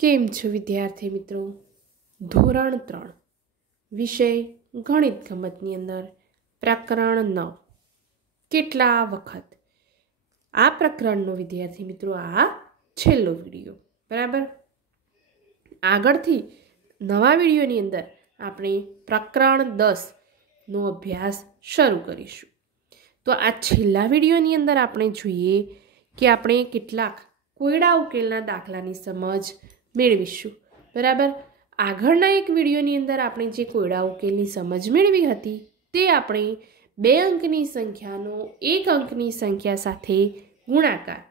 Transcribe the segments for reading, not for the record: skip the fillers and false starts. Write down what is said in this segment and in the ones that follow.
કેમ છો વિદ્યાર્થી મિત્રો? ધોરણ 3 વિષય ગણિત ગમતની અંદર પ્રકરણ 9 કેટલા વખત. આ પ્રકરણનો વિદ્યાર્થી મિત્રો આ છેલ્લો વિડીયો, બરાબર. આગળથી નવા વિડીયોની અંદર આપણે પ્રકરણ 10 નો અભ્યાસ શરૂ કરીશું. તો આ છેલ્લા વિડીયોની અંદર આપણે જોઈએ કે આપણે કેટલાક કોયડા ઉકેલના દાખલાની સમજ મેળવીશું, બરાબર. આગળના એક વિડીયોની અંદર આપણે જે કોયડા ઉકેલની સમજ મેળવી હતી તે આપણે 2 અંકની સંખ્યાનો 1 અંકની સંખ્યા સાથે ગુણાકાર,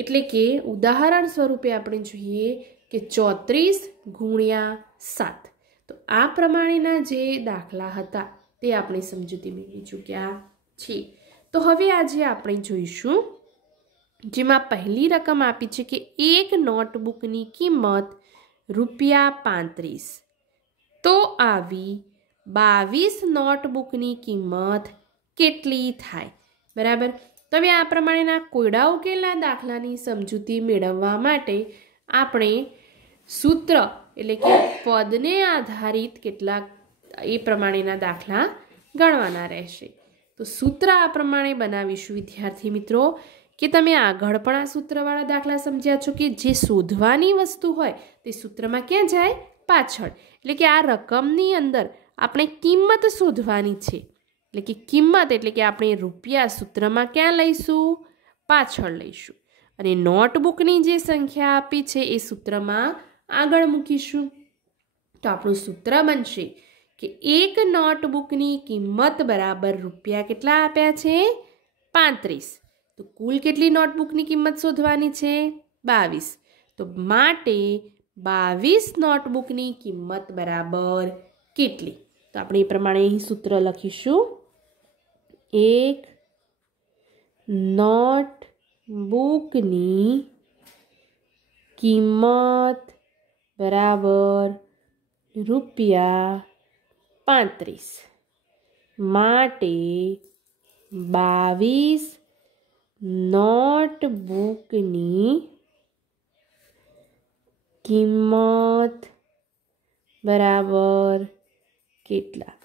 એટલે કે ઉદાહરણ સ્વરૂપે આપણે જોઈએ કે 34 ગુણ્યા 7. તો આ પ્રમાણેના જે દાખલા હતા તે આપણે સમજૂતી મેળવી ચૂક્યા છીએ. તો હવે આજે આપણે જોઈશું જેમાં પહેલી રકમ આપી છે કે એક નોટબુકની કિંમત ₹35. તો આવી 22 નોટબુકની કિંમત કેટલી થાય, બરાબર. તો હવે આ પ્રમાણેના કોયડા ઉકેલના દાખલાની સમજૂતી મેળવવા માટે આપણે સૂત્ર એટલે કે પદને આધારિત કેટલાક એ પ્રમાણેના દાખલા ગણવાના રહેશે. તો સૂત્ર આ પ્રમાણે બનાવીશું વિદ્યાર્થી મિત્રો કે તમે આગળ પણ આ સૂત્રવાળા દાખલા સમજ્યા છો કે જે શોધવાની વસ્તુ હોય તે સૂત્રમાં ક્યાં જાય? પાછળ. એટલે કે આ રકમની અંદર આપણે કિંમત શોધવાની છે, એટલે કે કિંમત એટલે કે આપણે રૂપિયા સૂત્રમાં ક્યાં લઈશું? પાછળ લઈશું. અને નોટબુકની જે સંખ્યા આપી છે એ સૂત્રમાં આગળ મૂકીશું. તો આપણું સૂત્ર બનશે કે એક નોટબુકની કિંમત બરાબર રૂપિયા કેટલા આપ્યા છે? 35. તો કુલ કેટલી નોટબુકની કિંમત શોધવાની છે? 22. તો માટે 22 નોટબુકની કિંમત બરાબર કેટલી? તો આપણે એ પ્રમાણે અહીં સૂત્ર લખીશું. એક નોટબુકની કિંમત બરાબર રૂપિયા 35 માટે 22 નોટબુકની કિંમત બરાબર કેટલા?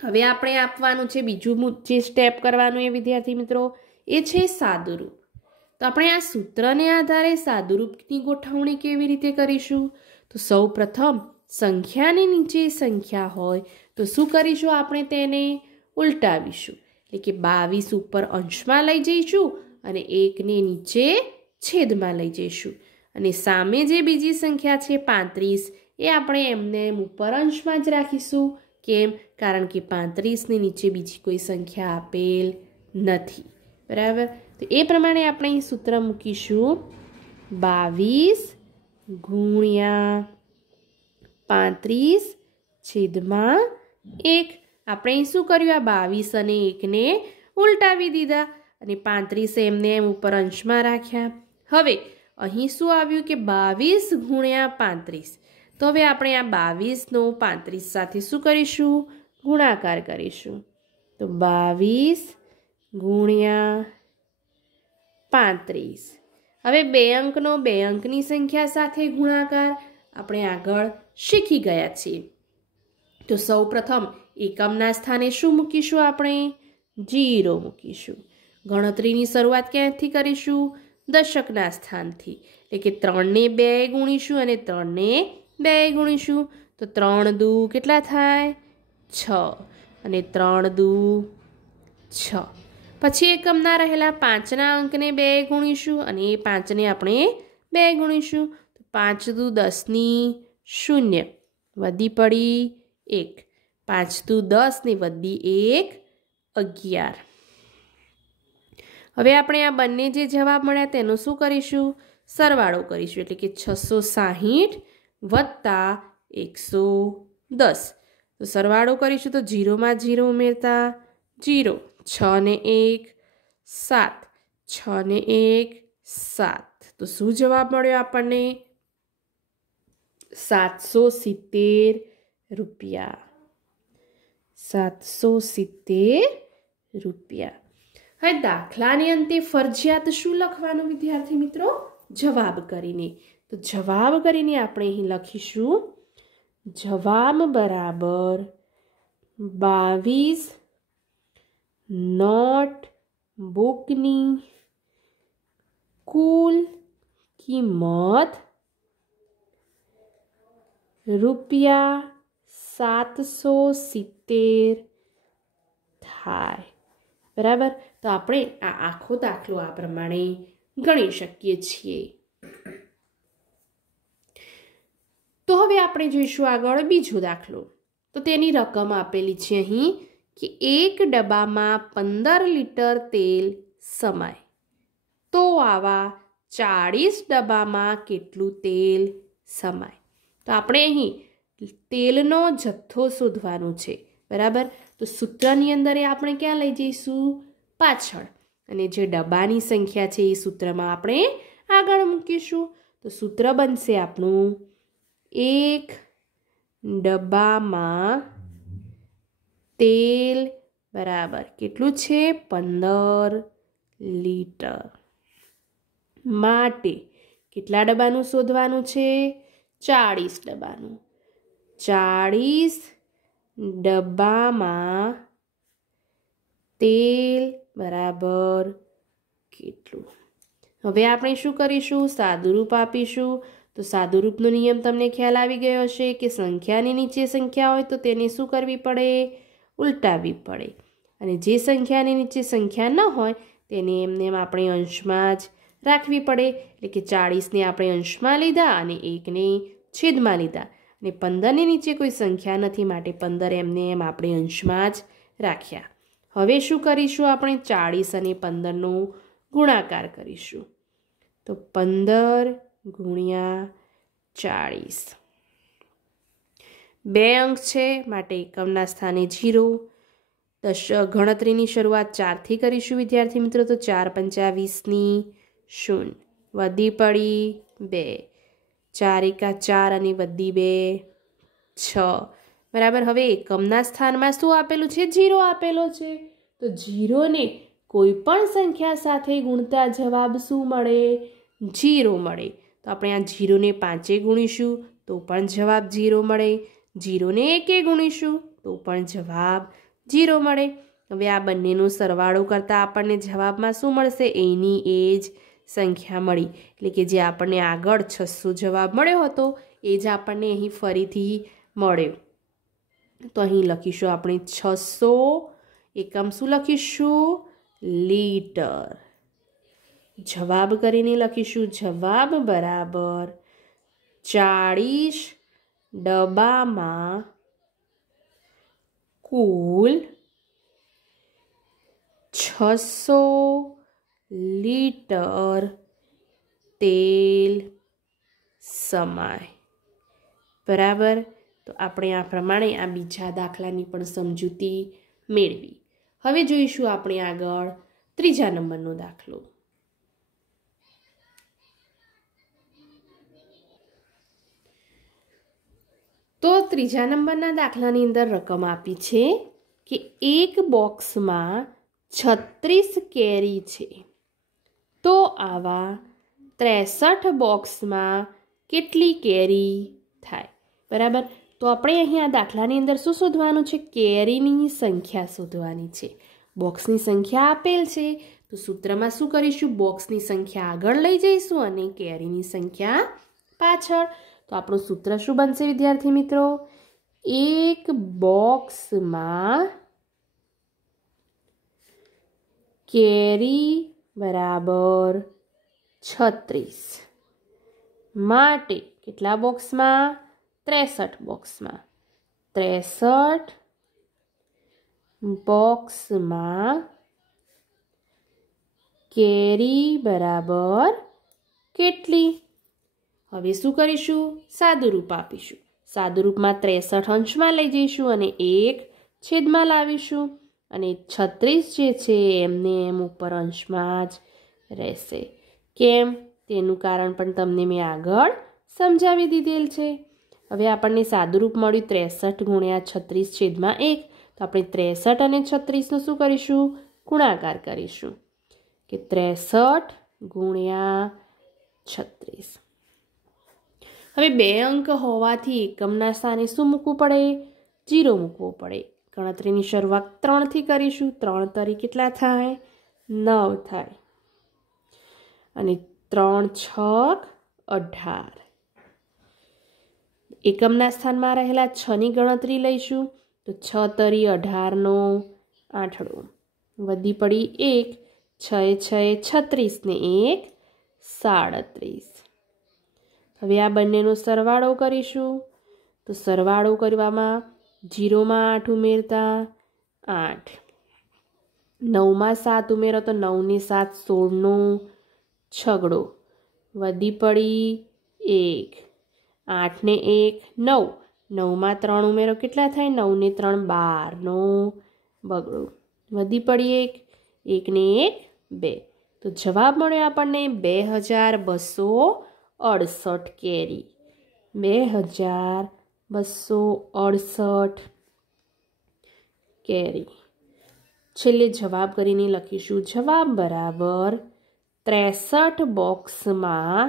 હવે આપણે આપવાનું છે બીજું જે સ્ટેપ કરવાનું એ વિદ્યાર્થી મિત્રો એ છે સાદુરૂપ. તો આપણે આ સૂત્રને આધારે સાદુરૂપની ગોઠવણી કેવી રીતે કરીશું? તો સૌ પ્રથમ સંખ્યાની નીચે સંખ્યા હોય તો શું કરીશું? આપણે તેને ઉલટાવીશું, એટલે કે 22 ઉપર અંશમાં લઈ જઈશું અને 1ને નીચે છેદમાં લઈ જઈશું. અને સામે જે બીજી સંખ્યા છે 35 એ આપણે એમને ઉપર અંશમાં જ રાખીશું. કેમ? કારણ કે 35ની નીચે બીજી કોઈ સંખ્યા આપેલ નથી, બરાબર. તો એ પ્રમાણે આપણે અહીં સૂત્ર મૂકીશું 22 ગુણ્યા 35 છેદમાં 1. આપણે અહીં શું કર્યું? આ 22 અને 1ને ઉલટાવી દીધા અને 35 એમને એમ ઉપર અંશમાં રાખ્યા. હવે અહીં શું આવ્યું કે 22 ગુણ્યા 35. તો હવે આપણે આ 22નો 35 સાથે શું કરીશું? ગુણાકાર કરીશું. તો 22 ગુણ્યા 35. હવે 2 અંકનો 2 અંકની સંખ્યા સાથે ગુણાકાર આપણે આગળ શીખી ગયા છીએ. તો સૌ પ્રથમ એકમના સ્થાને શું મૂકીશું? આપણે 0 મૂકીશું. ગણતરીની શરૂઆત ક્યાંથી કરીશું? દશકના સ્થાનથી, એટલે કે 3ને 2 ગુણીશું અને 3ને 2 ગુણીશું. તો 3 દુ કેટલા થાય? 6 અને 3 દુ 6. પછી એકમના રહેલા 5ના અંકને 2 ગુણીશું અને એ 5ને આપણે 2 ગુણીશું. તો 5 દુ 10ની 0 વધી પડી 1. 5 દુ 10 ને વધી 1 11. હવે આપણે આ બંને જે જવાબ મળ્યા તેનો શું કરીશું? સરવાળો કરીશું, એટલે કે 660 વત્તા 110. તો સરવાળો કરીશું તો 0માં 0 ઉમેરતા 0. 6 ને 1 7. 6 ને 1 7. તો શું જવાબ મળ્યો આપણને? 770 રૂપિયા. 770 રૂપિયા. હવે દાખલાની અંતે ફરજિયાત શું લખવાનું વિદ્યાર્થી મિત્રો? જવાબ કરીને. તો જવાબ કરીને આપણે અહીં લખીશું જવાબ બરાબર 22 નોટબુકની કુલ કિંમત ₹770 થાય. બરાબર. તો આપણે આ આખો દાખલો આ પ્રમાણે ગણી શકીએ છીએ. તો હવે આપણે જોઈશું આગળ બીજો દાખલો. તો તેની રકમ આપેલી છે અહીં કે એક ડબ્બામાં 15 લીટર તેલ સમાય. તો આવા 40 ડબ્બામાં કેટલું તેલ સમાય? તો આપણે અહીં તેલનો જથ્થો શોધવાનો છે. બરાબર. તો સૂત્રની અંદર આપણે ક્યાં લઈ જઈશું? પાછળ. અને જે ડબ્બાની સંખ્યા છે એ સૂત્રમાં આપણે આગળ મૂકીશું. તો સૂત્ર બનશે આપણું એક ડબ્બામાં તેલ બરાબર કેટલું છે? 15 લીટર. માટે કેટલા ડબ્બાનું શોધવાનું છે? 40 ડબ્બાનું. 40 ડબ્બામાં તેલ બરાબર કેટલું? હવે આપણે શું કરીશું? સાદુરૂપ આપીશું. તો સાદુરૂપનો નિયમ તમને ખ્યાલ આવી ગયો હશે કે સંખ્યાની નીચે સંખ્યા હોય તો તેને શું કરવી પડે? ઉલટાવવી પડે. અને જે સંખ્યાની નીચે સંખ્યા ન હોય તેને એમને આપણે અંશમાં જ રાખવી પડે. એટલે કે 40ને આપણે અંશમાં લીધા અને 1ને છેદમાં લીધા. અને 15ની નીચે કોઈ સંખ્યા નથી માટે 15 એમને એમ આપણે અંશમાં જ રાખ્યા. હવે શું કરીશું? આપણે 40 અને 15નો ગુણાકાર કરીશું. તો 15 ગુણ્યા 40. 2 અંક છે માટે એકમના સ્થાને 0. ગણતરીની શરૂઆત 4થી કરીશું વિદ્યાર્થી મિત્રો. તો 4 પંચા 20ની 0. વધી પડી 2. 4 એકા 4 અને વધી 2 6. બરાબર. હવે એકમના સ્થાનમાં શું આપેલું છે? 0 આપેલો છે. તો 0ને કોઈ પણ સંખ્યા સાથે ગુણતા જવાબ શું મળે? 0 મળે. તો આપણે આ 0ને 5એ ગુણીશું તો પણ જવાબ 0 મળે. 0ને 1એ ગુણીશું તો પણ જવાબ 0 મળે. હવે આ બંનેનો સરવાળો કરતાં આપણને જવાબમાં શું મળશે? એની એ જ સંખ્યા મળી. એટલે કે જે આપણને આગળ 600 જવાબ મળ્યો હતો એ જ આપણને અહીં ફરીથી મળ્યો. તો અહીં લખીશું આપણે 600. એકમ શું લખીશું? લીટર. જવાબ કરીને લખીશું જવાબ બરાબર 40 ડબ્બામાં કુલ 600 લીટર તેલ સમાય. બરાબર. તો આપણે આ પ્રમાણે આ બીજા દાખલાની પણ સમજૂતી મેળવી. હવે જોઈશું આપણે આગળ ત્રીજા નંબરનો દાખલો. તો ત્રીજા નંબરના દાખલાની અંદર રકમ આપી છે કે એક બોક્સમાં 36 કેરી છે. તો આવા 63 બોક્સમાં કેટલી કેરી થાય? બરાબર. તો આપણે અહીં આ દાખલાની અંદર શું શોધવાનું છે? કેરીની સંખ્યા શોધવાની છે. બોક્સની સંખ્યા આપેલ છે તો સૂત્રમાં શું કરીશું? બોક્સની સંખ્યા આગળ લઈ જઈશું અને કેરીની સંખ્યા પાછળ. તો આપણું સૂત્ર શું બનશે વિદ્યાર્થી મિત્રો? એક બોક્સમાં કેરી બરાબર 36. માટે કેટલા બોક્સમાં? 63 બોક્સમાં. 63 બોક્સમાં કેરી બરાબર કેટલી? હવે શું કરીશું? સાદુરૂપ આપીશું. સાદુરૂપમાં 63 અંશમાં લઈ જઈશું અને 1 છેદમાં લાવીશું. અને 36 જે છે એમને એમ ઉપર અંશમાં જ રહેશે. કેમ? તેનું કારણ પણ તમને મેં આગળ સમજાવી દીધેલ છે. હવે આપણને સાદુરૂપ મળ્યું 63 ગુણ્યા 36 છેદમાં 1. તો આપણે 63 અને 36નો શું કરીશું? ગુણાકાર કરીશું. કે 63 ગુણ્યા 36. હવે 2 અંક હોવાથી એકમના સ્થાને શું મૂકવું પડે? 0 મૂકવો પડે. ગણતરીની શરૂઆત 3 થી કરીશું. 3 તરી કેટલા થાય? 9 થાય. અને 3 6 18. એકમના સ્થાનમાં રહેલા 6 ની ગણતરી લઈશું તો 6 તરી 18 નો આઠડો. વધી પડી 1. 6 6 36 ને 1 37. હવે આ બંનેનો સરવાળો કરીશું તો સરવાળો કરવામાં 0માં 8 ઉમેરતા 8. 9માં 7 ઉમેરો તો 9 ને 7 16 નો છગડો. વધી પડી 1. 8 ને 1 9. 9માં 3 ઉમેરો કેટલા થાય? 9 ને 3 12 નો બગડો. વધી પડી 1. 1 ને 1 2. તો જવાબ મળ્યો આપણને 2268 કેરી. 2268 કેરી. છેલ્લે જવાબ કરીને લખીશું. જવાબ બરાબર 63 બોક્સમાં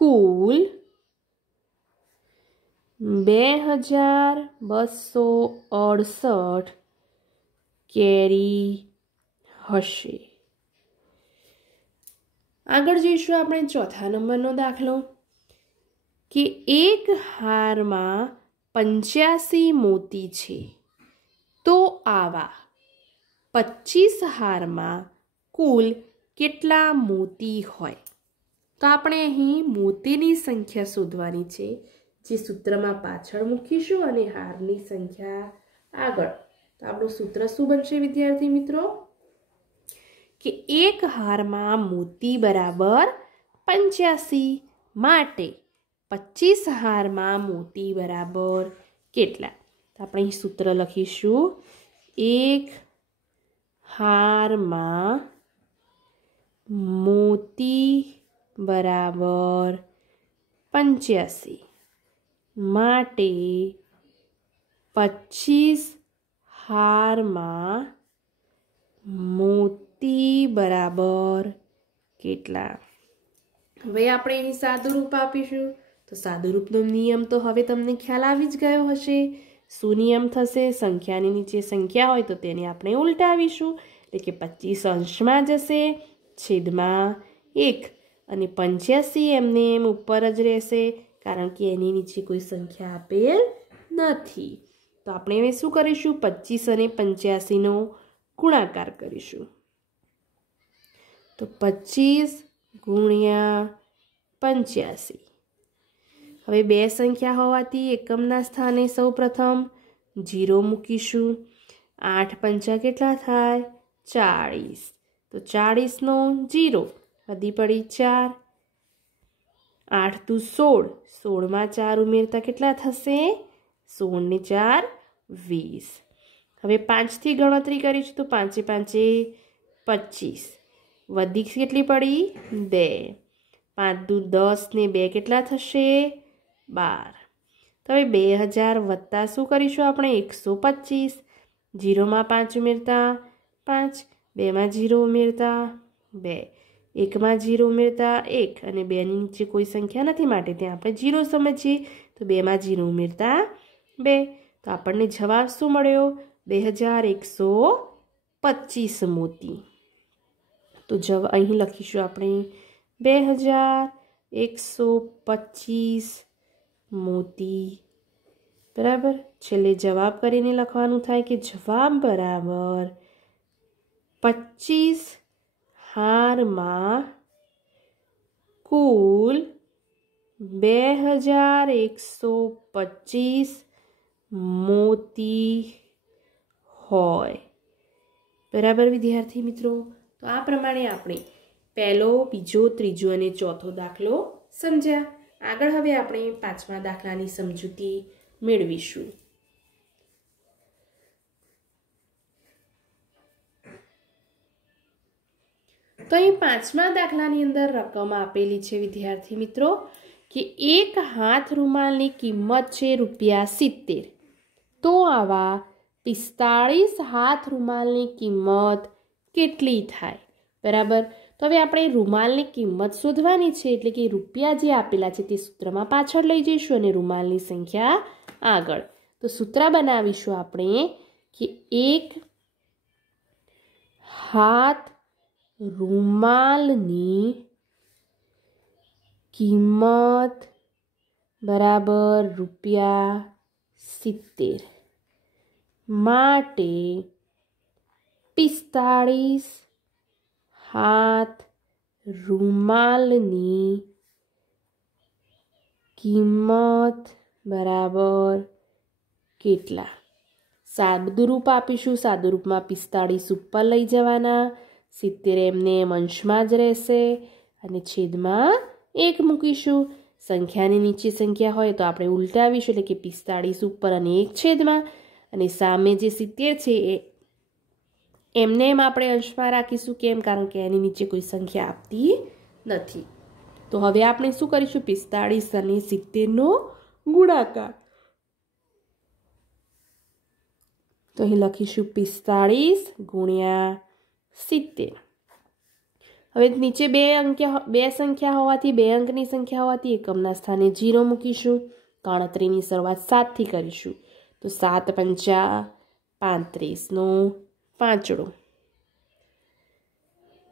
કુલ 2268 કેરી હશે. આગળ જઈશું આપણે ચોથા નંબરનો દાખલો કે એક હારમાં 85 મોતી છે તો આવા 25 હારમાં કુલ કેટલા મોતી હોય? તો આપણે અહીં મોતીની સંખ્યા શોધવાની છે, જે સૂત્રમાં પાછળ મૂકીશું અને હારની સંખ્યા આગળ. તો આપણું સૂત્ર શું બનશે વિદ્યાર્થી મિત્રો? કે એક હારમાં મોતી બરાબર 85 માટે 25 હારમાં મોતી બરાબર કેટલા? તો આપણે અહીં સૂત્ર લખીશું. એક હારમાં મોતી બરાબર 85 માટે 25 હારમાં મોતી બરાબર કેટલા? હવે આપણે અહીં સાદુરૂપ આપીશું. તો સાદુરૂપનો નિયમ તો હવે તમને ખ્યાલ આવી જ ગયો હશે. શું નિયમ થશે? સંખ્યાની નીચે સંખ્યા હોય તો તેને આપણે ઉલટાવીશું, એટલે કે 25 અંશમાં જશે, છેદમાં 1. અને 85 એમને એમ ઉપર જ રહેશે, કારણ કે એની નીચે કોઈ સંખ્યા આપેલ નથી. તો આપણે હવે શું કરીશું? 25 અને 85નો ગુણાકાર કરીશું. તો 25 ગુણ્યા 85. હવે 2 સંખ્યા હોવાથી એકમના સ્થાને સૌ પ્રથમ 0 મૂકીશું. 8 પંચા કેટલા થાય? 40. તો 40 નો 0. વધી પડી 4. 8 દુ 16. 16માં 4 ઉમેરતા કેટલા થશે? 16 ને 4 20. હવે 5 થી ગણતરી કરીશું તો 5 5 25. વધી કેટલી પડી? 2. 5 દુ 10 ને 2 કેટલા થશે? 12. તો હવે 2000 વત્તા શું કરીશું આપણે? 125. 0માં 5 ઉમેરતા 5. 2માં 0 ઉમેરતા 2. 1માં 0 ઉમેરતા 1. અને 2ની નીચે કોઈ સંખ્યા નથી માટે ત્યાં આપણે 0 સમજીએ. તો 2માં 0 ઉમેરતા 2. તો આપણને જવાબ શું મળ્યો? 2125 મોતી. તો અહીં લખીશું આપણે 2125 મોતી. બરાબર. છેલ્લે જવાબ કરીને લખવાનું થાય કે જવાબ બરાબર 25 હારમાં કુલ 2125 મોતી હોય. બરાબર વિદ્યાર્થી મિત્રો. તો આ પ્રમાણે આપણે પહેલો, બીજો, ત્રીજો અને ચોથો દાખલો સમજ્યા. આગળ હવે આપણે 5મા દાખલાની સમજૂતી મેળવીશું. તો અહીં 5મા દાખલાની અંદર રકમ આપેલી છે વિદ્યાર્થી મિત્રો કે એક હાથ રૂમાલની કિંમત છે ₹70. તો આવા 45 હાથ રૂમાલની કિંમત કેટલી થાય? બરાબર. તો હવે આપણે રૂમાલની કિંમત શોધવાની છે, એટલે કે રૂપિયા જે આપેલા છે તે સૂત્રમાં પાછળ લઈ જઈશું અને રૂમાલની સંખ્યા આગળ. તો સૂત્ર બનાવીશું આપણે કે 1 હાથ રૂમાલની કિંમત બરાબર ₹70 માટે 45 હાથ રૂમાલની કિંમત બરાબર કેટલા? સાદુરૂપ આપીશું. સાદુરૂપમાં 45 ઉપર લઈ જવાના, 70 એમને એમ અંશમાં જ રહેશે અને છેદમાં 1 મૂકીશું. સંખ્યાની નીચે સંખ્યા હોય તો આપણે ઉલટાવીશું, એટલે કે 45 ઉપર અને 1 છેદમાં, અને સામે જે 70 છે એ એમને એમ આપણે અંશમાં રાખીશું. કેમ? કારણ કે એની નીચે કોઈ સંખ્યા આપતી નથી. તો હવે આપણે શું કરીશું? 45 અને 70નો ગુણાકાર. તો અહીં લખીશું 45 ગુણ્યા 70. હવે નીચે બે સંખ્યા હોવાથી, 2 અંકની સંખ્યા હોવાથી એકમના સ્થાને 0 મૂકીશું. ગણતરીની શરૂઆત 7 થી કરીશું. તો 7 પંચા 35નો પાંચડો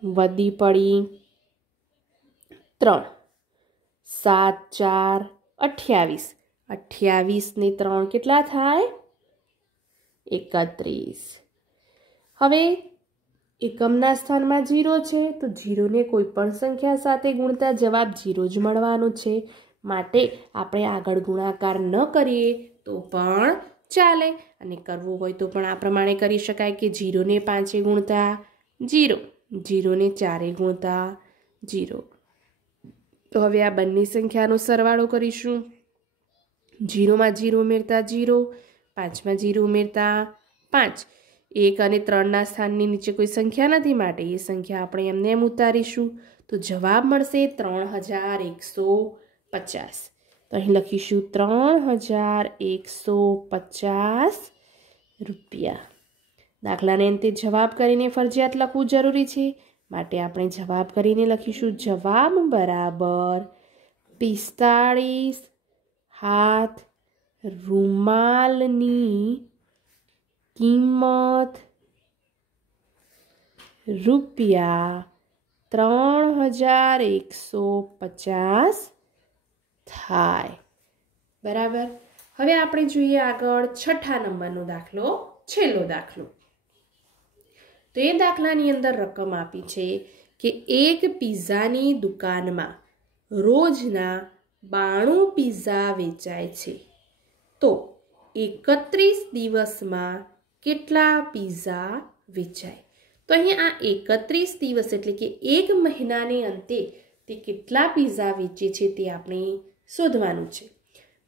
વધી પડી 3. 7 4 28. 28 ને 3 કેટલા થાય? 31. હવે એકમના સ્થાનમાં 0 છે, તો 0 ને કોઈ પણ સંખ્યા સાથે ગુણતા જવાબ 0 જ મળવાનો છે. માટે આપણે આગળ ગુણાકાર ન કરીએ તો પણ ચાલે, અને કરવું હોય તો પણ આ પ્રમાણે કરી શકાય કે 0 ને 5 ગુણતા 0, 0 ને 4 ગુણતા 0. તો હવે આ બંને સંખ્યાનો સરવાળો કરીશું. 0 માં 0 ઉમેરતા 0, 5 માં 0 ઉમેરતા 5. 1 અને 3ના સ્થાનની નીચે કોઈ સંખ્યા નથી, માટે એ સંખ્યા આપણે એમને એમ ઉતારીશું. તો જવાબ મળશે 3150. તો અહીં લખીશું 3150 રૂપિયા. દાખલાને અંતે જવાબ કરીને ફરજિયાત લખવું જરૂરી છે, માટે આપણે જવાબ કરીને લખીશું જવાબ બરાબર 45 હાથ રૂમાલની કિંમત ₹3150 થાય. બરાબર. હવે આપણે જોઈએ આગળ 6થા નંબરનો દાખલો, છેલ્લો દાખલો. તો એ દાખલાની અંદર રકમ આપી છે કે એક પિઝાની દુકાનમાં રોજના 92 પિઝા વેચાય છે. તો 31 દિવસમાં કેટલા પિઝા વેચાય? તો અહીં આ 31 દિવસ એટલે કે 1 મહિનાને અંતે તે કેટલા પિઝા વેચે છે તે આપણે શોધવાનું છે.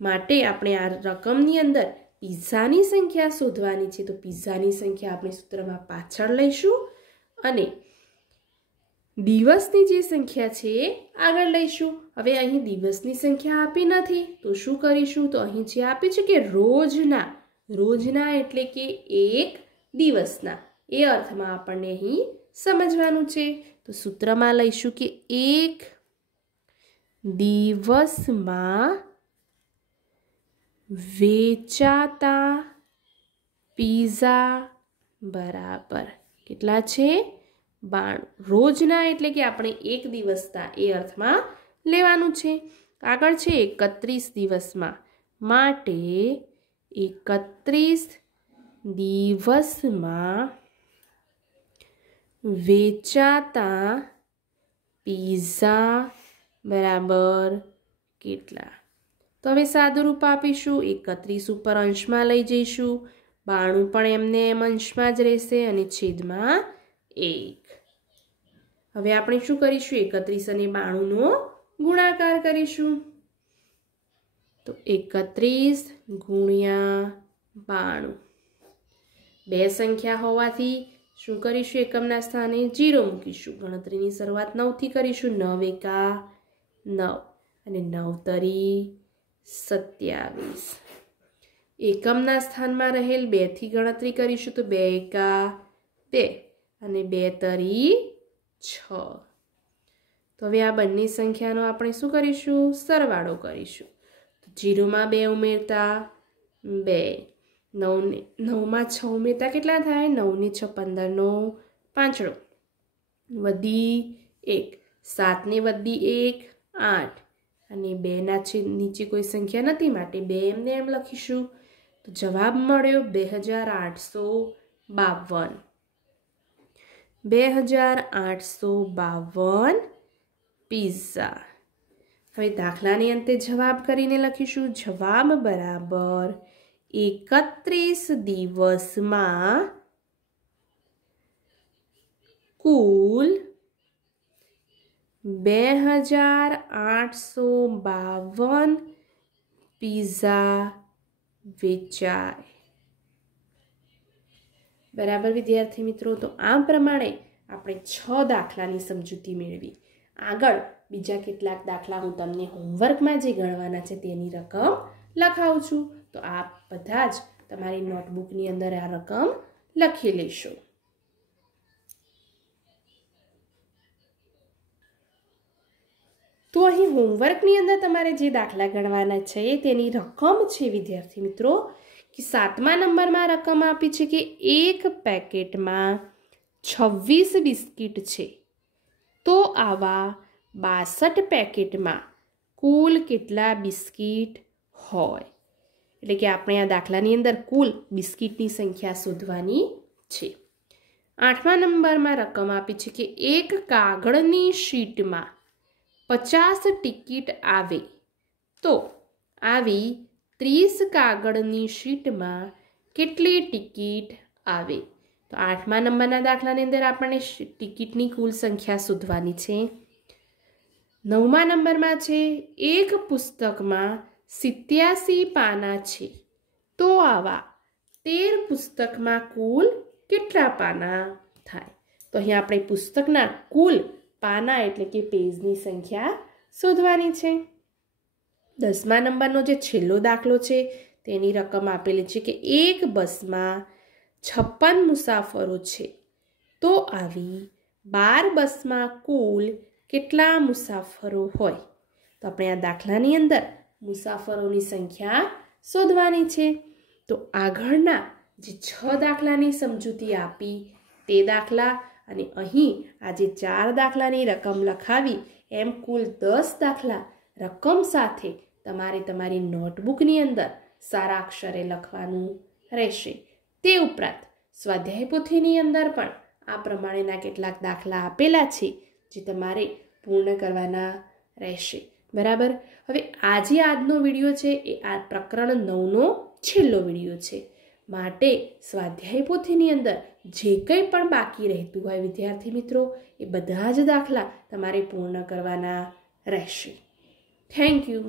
માટે આપણે આ રકમની અંદર પિઝાની સંખ્યા શોધવાની છે. તો પિઝાની સંખ્યા આપણે સૂત્રમાં પાછળ લઈશું અને દિવસની જે સંખ્યા છે એ આગળ લઈશું. હવે અહીં દિવસની સંખ્યા આપી નથી, તો શું કરીશું? તો અહીં જે આપી છે કે રોજના, રોજના એટલે કે 1 દિવસના, એ અર્થમાં આપણને અહીં સમજવાનું છે. તો સૂત્રમાં લઈશું કે 1 દિવસમાં વેચાતા પિઝા બરાબર કેટલા છે? 92. રોજના એટલે કે આપણે 1 દિવસના, એ અર્થમાં લેવાનું છે. આગળ છે 31 દિવસમાં, માટે 31 દિવસમાં વેચાતા પિઝા બરાબર કેટલા? તો હવે સાદુરૂપ આપીશું. 31 ઉપર અંશમાં લઈ જઈશું, 92 પણ એમને એમ અંશમાં જ રહેશે અને છેદમાં 1. હવે આપણે શું કરીશું? 31 અને 92નો ગુણાકાર કરીશું. તો 31 ગુણ્યા 92. 2 સંખ્યા હોવાથી શું કરીશું? એકમના સ્થાને 0 મૂકીશું. ગણતરીની શરૂઆત 9 થી કરીશું. 9 એકા 9 અને 9 તરી 27. એકમના સ્થાનમાં રહેલ 2 થી ગણતરી કરીશું. તો 2 એકા 2 અને 2 તરી 6। તો હવે આ બંને સંખ્યાનો આપણે શું કરીશું? સરવાળો કરીશું. તો 0માં 2 ઉમેરતા 2, 9માં 6 ઉમેરતા કેટલા થાય? 9 ને 6 15નો 5, વધી 1, 7 ને વધી 1 8, અને 2ના નીચે કોઈ સંખ્યા નથી માટે 2 એમને એમ લખીશું. તો જવાબ મળ્યો 2852. 2852 પિઝા. હવે દાખલાની અંતે જવાબ કરીને લખીશું. જવાબ બરાબર 31 દિવસમાં કુલ 2852 પિઝા વેચાય. બરાબર વિદ્યાર્થી મિત્રો, તો આ પ્રમાણે આપણે 6 દાખલાની સમજૂતી મેળવી. આગળ બીજા કેટલાક દાખલા હું તમને હોમવર્કમાં જે ગણવાના છે તેની રકમ લખાવું છું. તો આપ બધા જ તમારી નોટબુકની અંદર આ રકમ લખી લેશો. તો અહીં હોમવર્કની અંદર તમારે જે દાખલા ગણવાના છે તેની રકમ છે વિદ્યાર્થી મિત્રો કે 7મા નંબરમાં રકમ આપી છે કે એક પેકેટમાં 26 બિસ્કિટ છે. તો આવા 62 પેકેટમાં કુલ કેટલા બિસ્કિટ હોય? એટલે કે આપણે આ દાખલાની અંદર કુલ બિસ્કિટની સંખ્યા શોધવાની છે. 8મા નંબરમાં રકમ આપી છે કે એક કાગળની શીટમાં 50 ટિકિટ આવે. તો આવી 30 કાગળની શીટમાં કેટલી ટિકિટ આવે? તો 8મા નંબરના દાખલાની અંદર આપણને ટિકિટની કુલ સંખ્યા શોધવાની છે. 9મા નંબરમાં છે એક પુસ્તકમાં 87 પાના છે. તો આવા 13 પુસ્તકમાં કુલ કેટલા પાના થાય? તો અહીં આપણે પુસ્તકના કુલ પાના એટલે કે પેજની સંખ્યા શોધવાની છે. 10મા નંબરનો જે છેલ્લો દાખલો છે તેની રકમ આપેલી છે કે એક બસમાં 56 મુસાફરો છે. તો આવી 12 બસમાં કુલ કેટલા મુસાફરો હોય? તો આપણે આ દાખલાની અંદર મુસાફરોની સંખ્યા શોધવાની છે. તો આગળના જે 6 દાખલાની સમજૂતી આપી તે દાખલા અને અહીં આજે 4 દાખલાની રકમ લખાવી એમ કુલ 10 દાખલા રકમ સાથે તમારે તમારી નોટબુકની અંદર સારા અક્ષરે લખવાનું રહેશે. તે ઉપરાંત સ્વાધ્યાય પોથીની અંદર પણ આ પ્રમાણેના કેટલાક દાખલા આપેલા છે જે તમારે પૂર્ણ કરવાના રહેશે. બરાબર. હવે આજનો વિડીયો છે એ આ પ્રકરણ 9નો છેલ્લો વિડીયો છે. માટે સ્વાધ્યાય પોથીની અંદર જે કંઈ પણ બાકી રહેતું હોય વિદ્યાર્થી મિત્રો એ બધા જ દાખલા તમારે પૂર્ણ કરવાના રહેશે. Thank you.